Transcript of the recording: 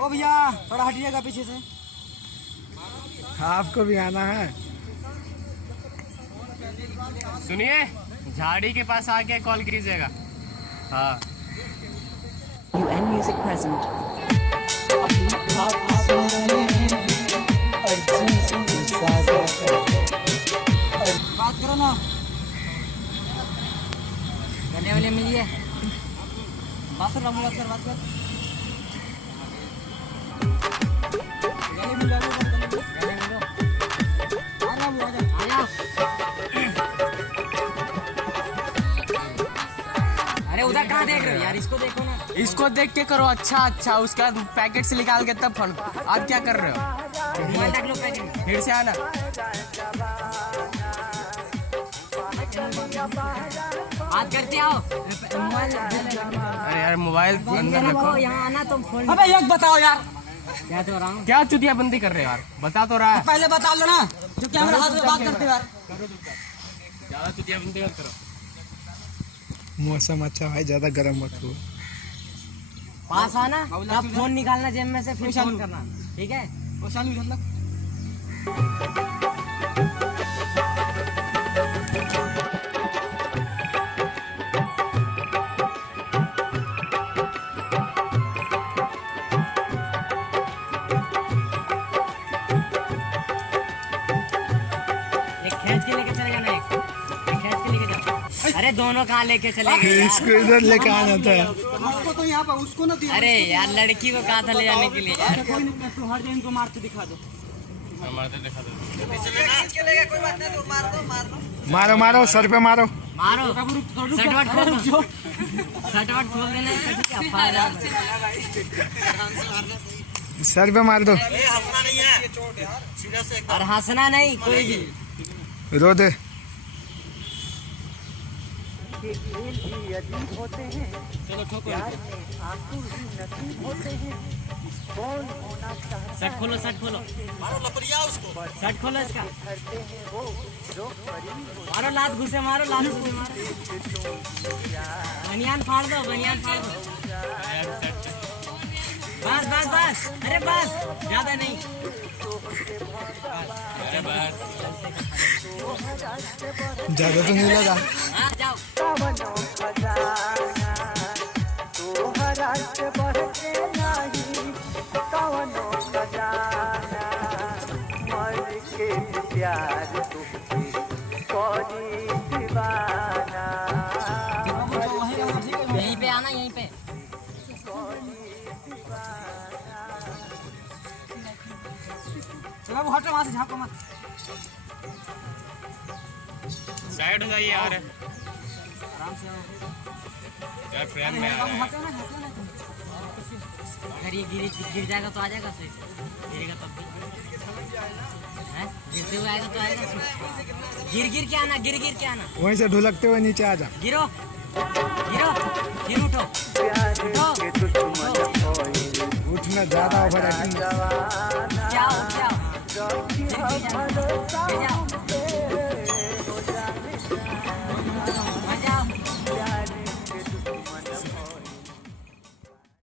ओ भैया थोड़ा हटिएगा पीछे से। आपको भी आना है। सुनिए, झाड़ी के पास आके कॉल कीजिएगा। हाँ। UN music present. बात करो ना, गले वाले मिलिए, बात कर, बात कर, बात कर। गले मिल जाओ, गले मिलो। आ जाओ, आ जाओ। अरे उधर कहाँ देख रहे हो यार, इसको देखो ना। इसको देख के करो। अच्छा, उसका पैकेट से निकाल के तब फोन। आप क्या कर रहे हो? मोबाइल रख लो पैकेट। फिर से आना। बात करते आओ। मोबाइल अरे यार, मोबाइल अंदर रखो। यहाँ आना तुम फोन। अबे एक बताओ यार, क्या तो रहा हूँ। क्या चुतिया बंदी कर रहे हो यार? बता तो रहा है। पहले बता लो ना, जो कैमरा हाथ में बात करते हो यार। ज्यादा चुतिया बंदी मत करो। मौसम अच्छा है, ज्यादा गर्म मत हो। पास आना, तब फोन निकालना जेब में से, फिर फोन करना, ठीक है? एक खींच के लेके चले जाना, एक खींच के लेके जाओ। अरे दोनों कहाँ लेके चले गए यार? इसको इधर लेके आना था। उसको तो यहाँ पर, उसको ना दिया। अरे यार, लड़की को कहाँ था ले जाने के लिए यार? कोई नहीं, तू हर जन को मारते दिखा दो। मारते दिखा दो। कोई बात नहीं, मार दो। मारो मारो, सर पे मारो। मारो, सटवट खोल दो। सटवट खोल देना, क्या फायदा? सर पे मार दो। और हंसना नहीं कोई भी। रो दे। चलो ठोको। शर्ट खोलो, शर्ट खोलो। मारो लपड़िया उसको। शर्ट खोलो इसका। मारो, लात घुसे मारो, लात घुसे मारो। बनियान फाड़ दो, बनियान फाड़ दो। बस बस बस, अरे बस, ज्यादा नहीं। ज्यादा तो नहीं लगा। हाँ जाओ। यहीं पे आना, यहीं पे। चलो हटो वहाँ से, झाँको मत। साइड हो जाइए यार। आराम से आओ। यार फ्रेम में आ रहा है। हटो ना, हटो ना तुम। अगर ये गिर जाएगा तो आ जाएगा सही से, गिरेगा तब भी हैं? गिरते हुए आएगा तो आएगा सही। गिर के आना, गिर के आना। वहीं से ढुलकते हुए नीचे आ जा। गिरो, गिरो, फिर उठो, उठो। उठना ज्यादा ओवर एक्टिंग।